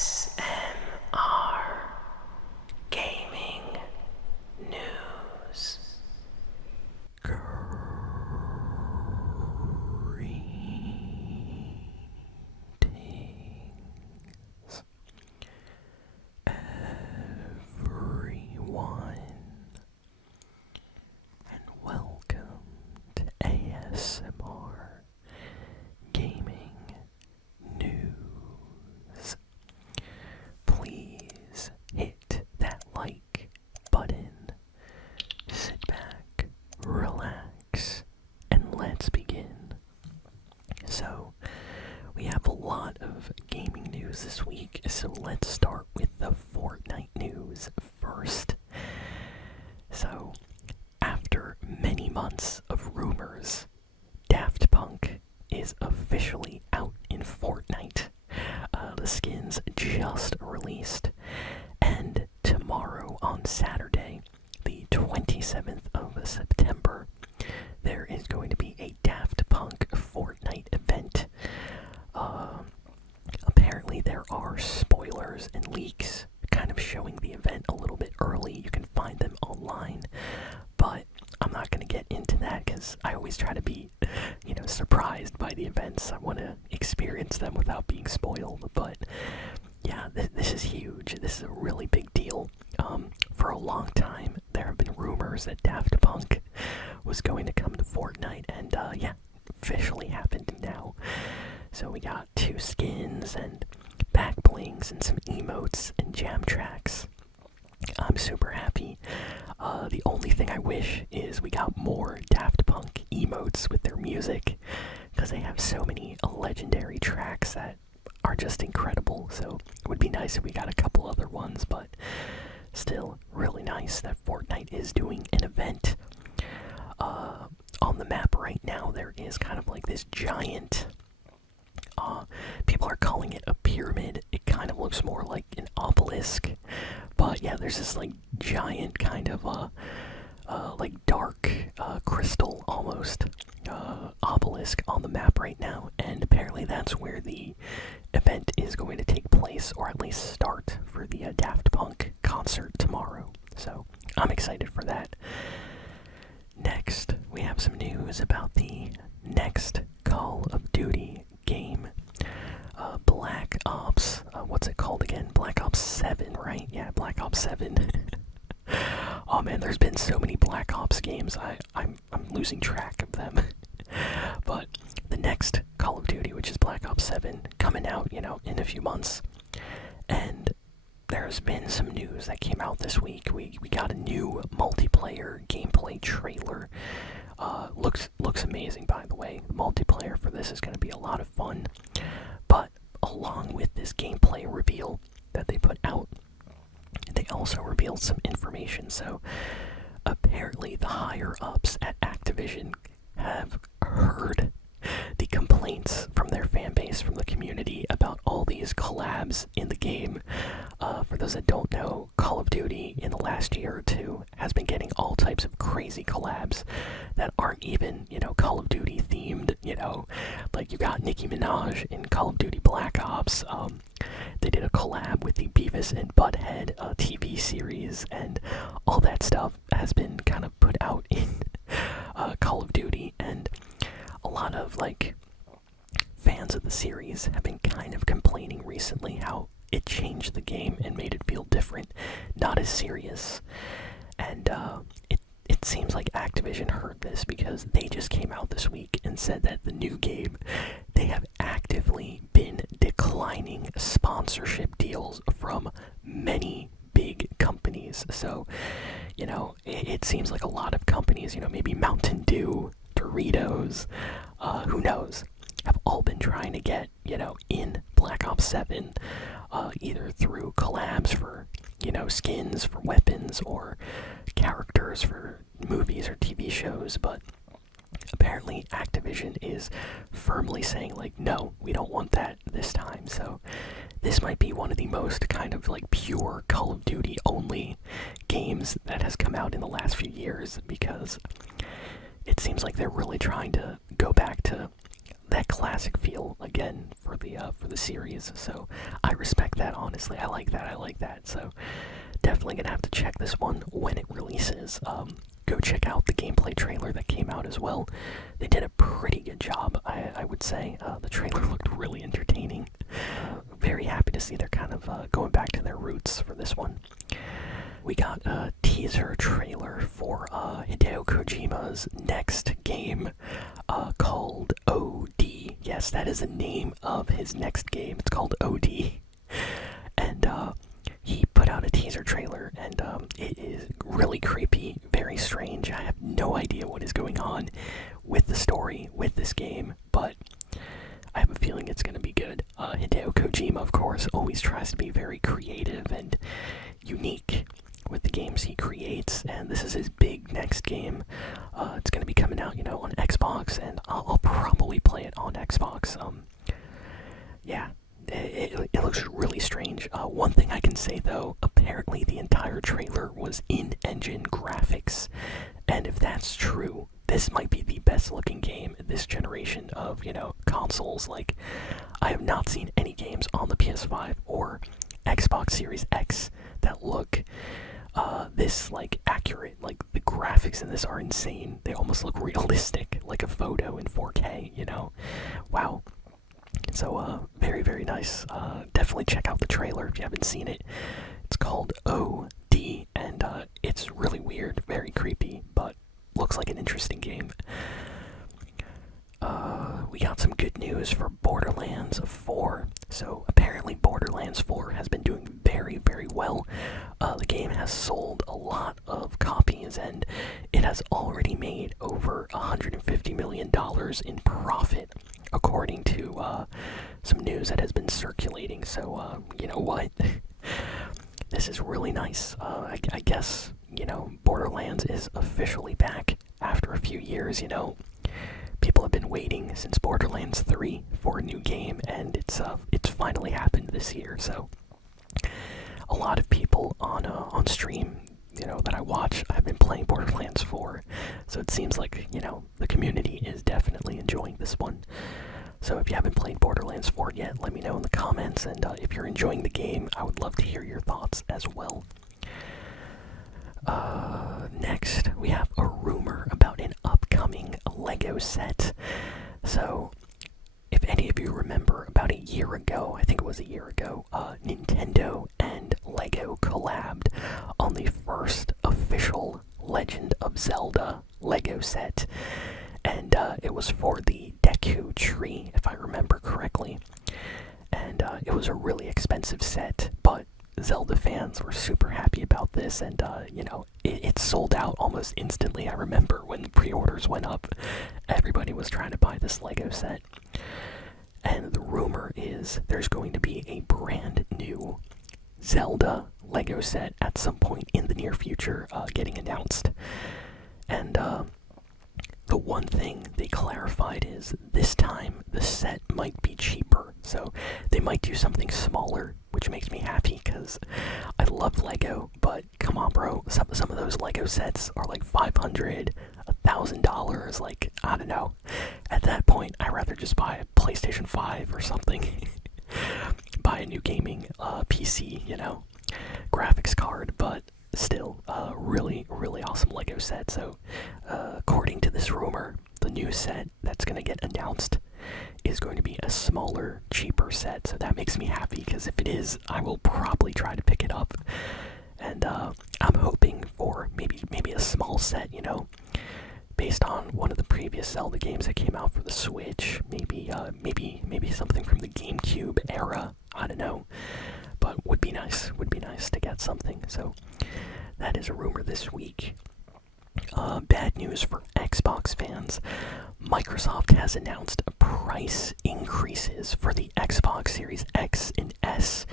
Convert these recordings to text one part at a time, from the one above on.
ASMR Gaming News. Greetings, everyone, and welcome to ASMR Gaming News. Please hit that like button, sit back, relax, and let's begin. So, we have a lot of gaming news this week, so let's start with the Fortnite news first. So, after many months of rumors, Daft Punk is officially out in Fortnite. The skins just released, and tomorrow on Saturday, the 27th of September, there is going to be a Daft Punk Fortnite event. Apparently there are spoilers and leaks kind of showing the event a little bit early. You can find them online, but I'm not going to get into that because I always try to be, surprised by the events. I want to experience them without being spoiled, but yeah, this is huge. This is a really big deal. For a long time, there have been rumors that Daft Punk was going to come to Fortnite, and officially happened now. So we got 2 skins and back blings and some emotes and jam tracks. I'm super happy. The only thing I wish is we got more Daft Punk emotes with their music, because they have so many legendary tracks that are just incredible. So it would be nice if we got a couple other ones, but still really nice that Fortnite is doing an event. On the map right now, there is kind of like this giant, people are calling it a pyramid. It kind of looks more like an obelisk, but yeah, there's this like giant kind of like dark crystal almost obelisk on the map right now, and apparently that's where the event is going to take place, or at least start, for the Daft Punk concert tomorrow. So I'm excited for that. Next, we have some news about the next Call of Duty game, Black Ops. What's it called again? Black Ops 7, right? Yeah, Black Ops 7. Oh man, there's been so many Black Ops games, I'm losing track of them. But the next Call of Duty, which is Black Ops 7, coming out, in a few months. And there's been some news that came out this week. We got a new multiplayer gameplay trailer. Looks amazing, by the way. The multiplayer for this is going to be a lot of fun. But along with this gameplay reveal that they put out, they also revealed some information. So apparently the higher-ups at Activision have heard the complaints from their fan base, from the community, about all these collabs in the game. For those that don't know, Call of Duty in the last year or two has been getting all types of crazy collabs that aren't even, Call of Duty themed, like you got Nicki Minaj in Call of Duty Black Ops. They did a collab with the Beavis and Butthead TV series, and all that stuff has been kind of put out in Call of Duty, and a lot of fans of the series have been kind of complaining recently how it changed the game and made it feel different, not as serious. And it seems like Activision heard this, because they just came out this week and said that the new game, they have actively been declining sponsorship deals from many big companies. So, it seems like a lot of companies, maybe Mountain Dew, Doritos, who knows, have all been trying to get, in Black Ops 7, either through collabs for, skins for weapons, or characters for movies or TV shows. But apparently Activision is firmly saying, no, we don't want that this time. So this might be one of the most kind of pure Call of Duty only games that has come out in the last few years, because it seems like they're really trying to go back to that classic feel again for the series. So I respect that, honestly. I like that. So definitely gonna have to check this one when it releases. Go check out the gameplay trailer that came out as well. They did a pretty good job, I would say. The trailer looked really entertaining. Very happy to see they're kind of going back to their roots for this one. We got a teaser trailer for Hideo Kojima's next game called OD. Yes, that is the name of his next game. It's called OD. And he put out a teaser trailer, and it is really creepy, very strange. I have no idea what is going on with the story, with this game, but I have a feeling it's going to be good. Hideo Kojima, of course, always tries to be very creative and unique with the games he creates, and this is his big next game. It's going to be coming out, on Xbox, and I'll probably play it on Xbox. Yeah, it looks really strange. One thing I can say, though, apparently the entire trailer was in-engine graphics, and if that's true, this might be the best looking game in this generation of, consoles. Like, I have not seen any games on the PS5 or Xbox Series X that look this accurate. Like, the graphics in this are insane. They almost look realistic, like a photo in 4K, Wow. So very, very nice. Definitely check out the trailer if you haven't seen it. It's called OD, and it's really weird, very creepy, but looks like an interesting game. We got some good news for Borderlands 4. So apparently Borderlands 4 has been doing very, very well. The game has sold a lot of copies, and it has already made over $150 million in profit, according to some news that has been circulating. So, you know what? This is really nice. I guess, Borderlands is officially back after a few years, People have been waiting since Borderlands 3 for a new game, and it's finally happened this year. So a lot of people on stream, that I watch, have been playing Borderlands 4. So it seems like, the community is definitely enjoying this one. So if you haven't played Borderlands 4 yet, let me know in the comments, and if you're enjoying the game, I would love to hear your thoughts as well. Next, we have a rumor about an upcoming LEGO set. So, if any of you remember, about a year ago, I think it was a year ago, Nintendo and LEGO collabed on the first official Legend of Zelda LEGO set. And it was for the Deku Tree, if I remember correctly. And it was a really expensive set, but Zelda fans were super happy about this, and it sold out almost instantly. I remember when the pre-orders went up, everybody was trying to buy this LEGO set. And the rumor is there's going to be a brand new Zelda LEGO set at some point in the near future getting announced. And the one thing they clarified is this time the set might be cheaper. So they might do something smaller, which makes me happy because I love LEGO, but come on, bro. Some of those LEGO sets are like $500, $1,000. Like, I don't know. At that point, I'd rather just buy a PlayStation 5 or something. Buy a new gaming PC, graphics card, but still, really, really awesome LEGO set. So, according to this rumor, the new set that's going to get announced is going to be a smaller, cheaper set. So that makes me happy, because if it is, I will probably try to pick it up. And I'm hoping for maybe a small set, based on one of the previous Zelda games that came out for the Switch. Maybe something from the GameCube era. I don't know. But would be nice to get something. So that is a rumor this week. Bad news for Xbox fans. Microsoft has announced price increases for the Xbox Series X and S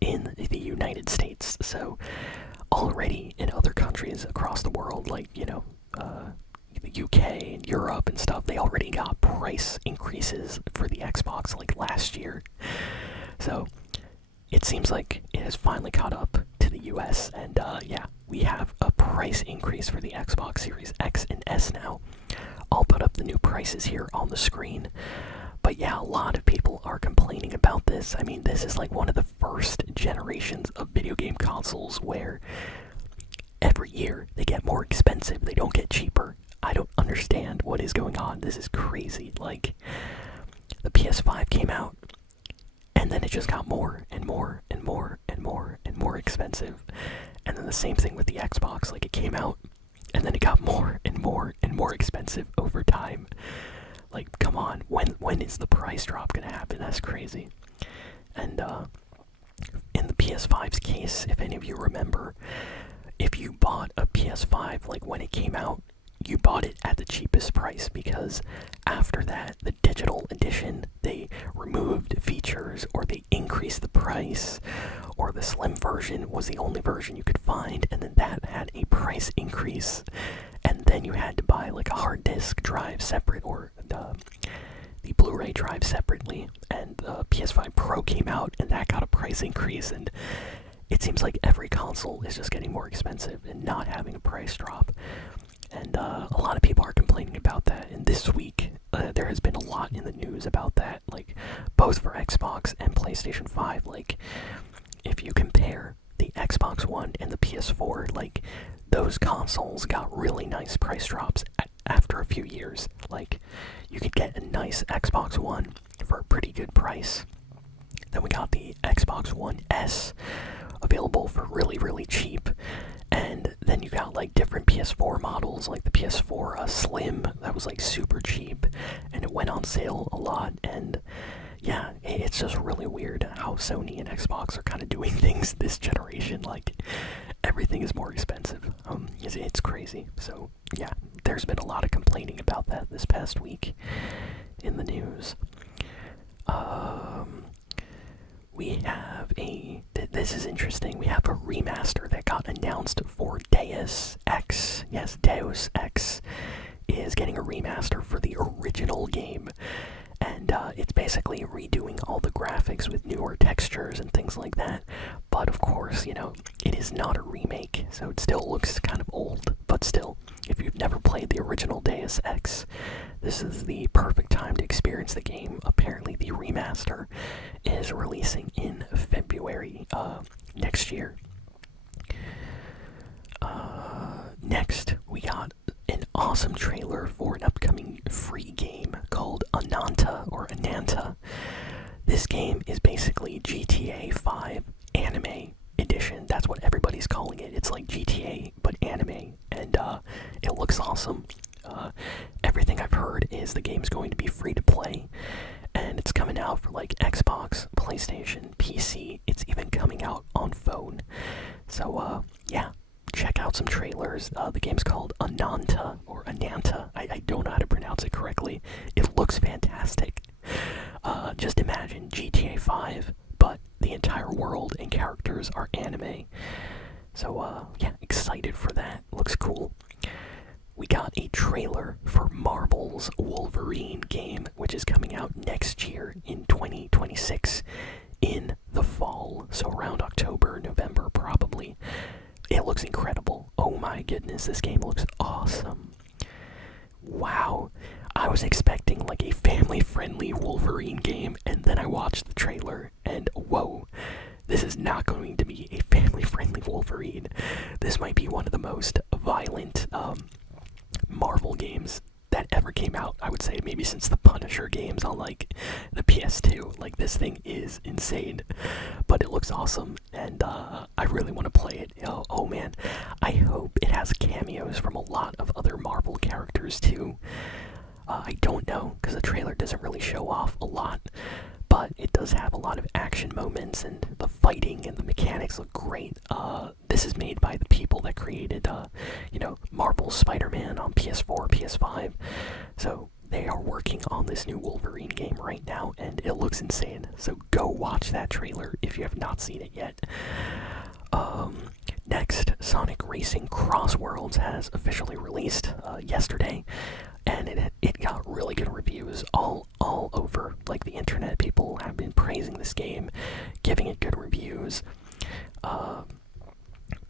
in the United States. So already in other countries across the world, like, the UK and Europe and stuff, they already got price increases for the Xbox like last year. So it seems like it has finally caught up to the US, and yeah, we have a price increase for the Xbox Series X and S now. I'll put up the new prices here on the screen, But yeah, a lot of people are complaining about this. I mean, this is like one of the first generations of video game consoles where every year they get more expensive, they don't get cheaper. I don't understand what is going on. This is crazy. Like, the PS5 came out, and then it just got more and more and more and more and more expensive. And then the same thing with the Xbox. Like, it came out, and then it got more and more and more expensive over time. Like, come on, when is the price drop gonna happen? That's crazy. And in the PS5's case, if any of you remember, if you bought a PS5 like when it came out, you bought it at the cheapest price, because after that, the digital edition, they removed features or they increased the price, or the slim version was the only version you could find, and then that had a price increase, and then you had to buy like a hard disk drive separate, or the Blu-ray drive separately, and the PS5 Pro came out and that got a price increase, and it seems like every console is just getting more expensive and not having a price drop. And a lot of people are complaining about that, and this week there has been a lot in the news about that, like both for Xbox and PlayStation 5. Like, if you compare the Xbox One and the PS4, like, those consoles got really nice price drops after a few years. Like, you could get a nice Xbox One for a pretty good price. Then we got the Xbox One S available for really, really cheap. And then you got like different PS4 models, like the PS4 Slim, that was like super cheap, and it went on sale a lot. And yeah, it's just really weird how Sony and Xbox are kind of doing things this generation. Like, everything is more expensive. It's crazy. So yeah, there's been a lot of complaining about that this past week in the news. We have this is interesting, we have a remaster that got announced for Deus X. Yes, Deus X is getting a remaster for the original game. And it's basically redoing all the graphics with newer textures and things like that. But of course, you know, it is not a remake, so it still looks kind of old. But still, if you've never played the original Deus Ex, this is the perfect time to experience the game. Apparently, the remaster is releasing in February next year. Next, we got an awesome trailer for an upcoming free game called Ananta. This game is basically GTA 5 anime edition. That's what everybody's calling it. It's like GTA, but anime, and it looks awesome. Everything I've heard is the game's going to be free to play, and it's coming out for like Xbox, PlayStation, PC. It's even coming out on phone. So yeah, check out some trailers. The game's called Ananta, or Ananta. I don't know how to pronounce it correctly. It looks fantastic. Just imagine GTA 5, but the entire world and characters are anime. So yeah, excited for that. Looks cool. We got a trailer for Marvel's Wolverine game, which is coming out next year in 2026 in the fall. So around October, November probably. It looks incredible. Oh my goodness, this game looks awesome. Wow. I was expecting like a family-friendly Wolverine game, and then I watched the trailer, and whoa. This is not going to be a family-friendly Wolverine. This might be one of the most violent Marvel games that ever came out, I would say, maybe since the Punisher games on like the PS2. Like, this thing is insane, but it looks awesome, and I really want to play it. Oh man, I hope it has cameos from a lot of other Marvel characters too. I don't know, because the trailer doesn't really show off a lot, but it does have a lot of action moments, and the fighting and the mechanics look great. This is made by the people that created, Marvel's Spider-Man on PS4, PS5. So they are working on this new Wolverine game right now, and it looks insane. So go watch that trailer if you have not seen it yet. Next, Sonic Racing Cross Worlds has officially released yesterday, and it got really good reviews all over like the internet. People have been praising this game, giving it good reviews.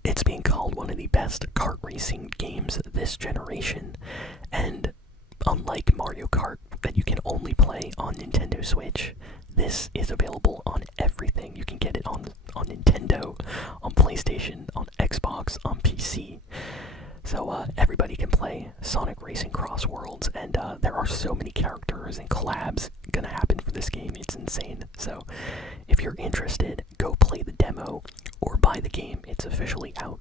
It's being called one of the best kart racing games this generation, and unlike Mario Kart that you can only play on Nintendo Switch, this is available on everything. You can get it on Nintendo, on PlayStation, on Xbox, on PC. So everybody can play Sonic Racing Cross Worlds, and there are so many characters and collabs gonna happen for this game. It's insane. So if you're interested, go play the demo or buy the game. It's officially out.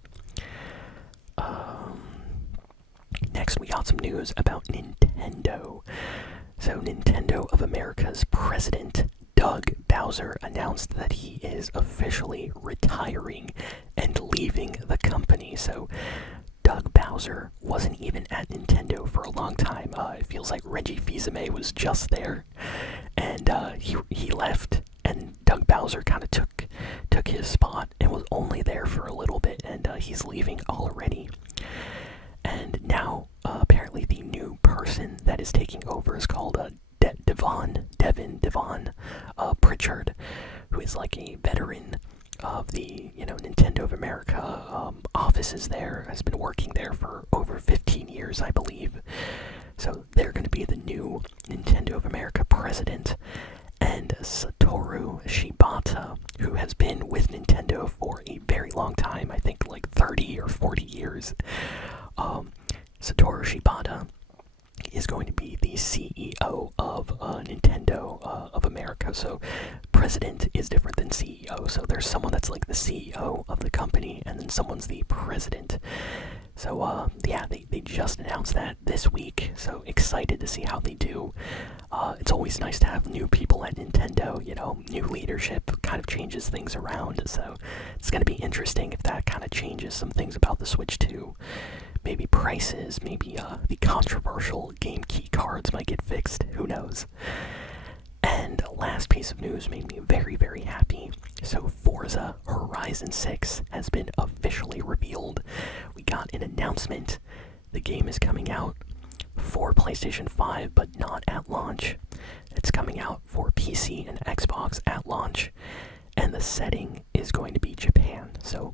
Next, we got some news about Nintendo. So Nintendo of America's president, Doug Bowser, announced that he is officially retiring and leaving the company. So Doug Bowser wasn't even at Nintendo for a long time. It feels like Reggie Fils-Aimé was just there, and he left, and Doug Bowser kind of took his spot and was only there for a little bit, and he's leaving already. And now, apparently, the new person that is taking over is called Devon Pritchard, who is like a veteran of the Nintendo of America offices there, has been working there for over 15 years, I believe. So they're going to be the new Nintendo of America president. And Satoru Shibata, who has been with Nintendo for a very long time, I think like 30 or 40 years. Satoru Shibata is going to be the CEO of Nintendo of America. So president is different than CEO. So there's someone that's like the CEO of the company, and then someone's the president. So yeah, they just announced that this week. So excited to see how they do. It's always nice to have new people at Nintendo. New leadership kind of changes things around. So it's going to be interesting if that kind of changes some things about the Switch too. Maybe prices, maybe the controversial game key cards might get fixed. Who knows? And last piece of news made me very, very happy. So Forza Horizon 6 has been officially revealed. We got an announcement. The game is coming out for PlayStation 5, but not at launch. It's coming out for PC and Xbox at launch. And the setting is going to be Japan. So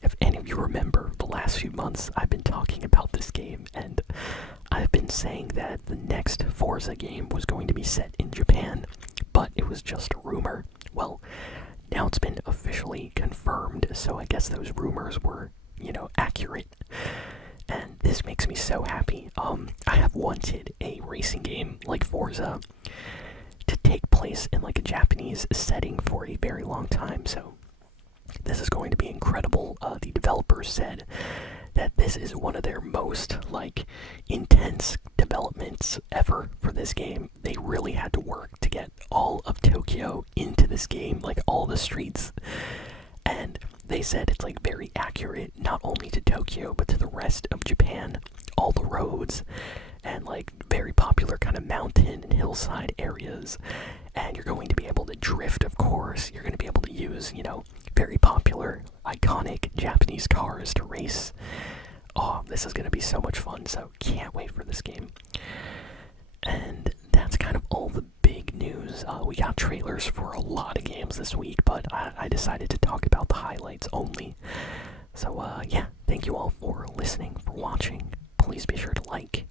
if any of you remember, the last few months I've been talking about this game, and I've been saying that the next Forza game was going to be set in Japan, but it was just a rumor. Well, now it's been officially confirmed, so I guess those rumors were, accurate. And this makes me so happy. I have wanted a racing game like Forza to take place in like a Japanese setting for a very long time, so this is going to be incredible. The developers said that this is one of their most intense developments ever for this game. They really had to work to get all of Tokyo into this game, like all the streets. And they said it's very accurate, not only to Tokyo, but to the rest of Japan. All the roads and very popular kind of mountain and hillside areas. And you're going to be able to drift, of course. You're going to be able to use, very popular, iconic Japanese cars to race. Oh, this is going to be so much fun, so can't wait for this game. And that's kind of all the big news. We got trailers for a lot of games this week, but I decided to talk about the highlights only. So, yeah, thank you all for listening, for watching. Please be sure to like,